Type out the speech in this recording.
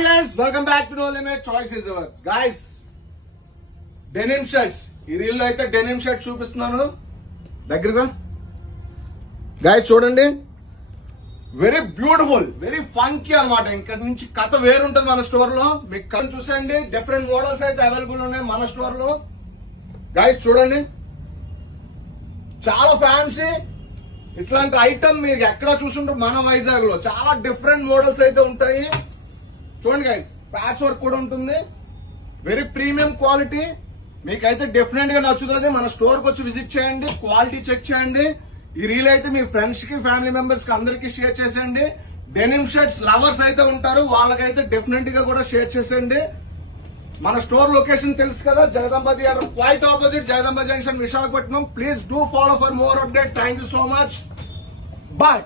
Hi guys, welcome back to know limit choice is yours. Guys, denim shirts, ఈ reel లో అయితే denim shirt చూపిస్తున్నాను. దగ్గరగా guys చూడండి, వెరీ బ్యూటిఫుల్, వెరీ ఫంకీ అన్నమాట. ఇక్కడ నుంచి కథ వేరుంటది మన స్టోర్ లో. మీకు కథ చూసేయండి, డిఫరెంట్ మోడల్స్ అయితే అవైలబుల్ ఉన్నాయి మన స్టోర్ లో. గైస్ చూడండి, చాలా ఫ్యాన్సీ ఇట్లాంటి ఐటమ్ మీరు ఎక్కడ చూసుంటారు మన వైజాగ్ లో. చాలా డిఫరెంట్ మోడల్స్ అయితే ఉంటాయి. చూడండి గైస్, ప్యాచ్ వర్క్ కూడా ఉంటుంది, వెరీ ప్రీమియం క్వాలిటీ. మీకైతే డెఫినెట్ గా నచ్చుతుంది. మన స్టోర్ కి వచ్చి విజిట్ చేయండి, క్వాలిటీ చెక్ చేయండి. ఈ రీల్ అయితే మీ ఫ్రెండ్స్ కి, ఫ్యామిలీ మెంబర్స్ కి అందరికి షేర్ చేసేయండి. డెనిమ్ షర్ట్స్ లవర్స్ అయితే ఉంటారు, వాళ్ళకైతే డెఫినెట్ గా కూడా షేర్ చేసేయండి. మన స్టోర్ లొకేషన్ తెలుసు కదా, Jagadamba theatre quite opposite, Jagadamba junction, Visakhapatnam. Please do follow for more updates. Thank you so much. Bye.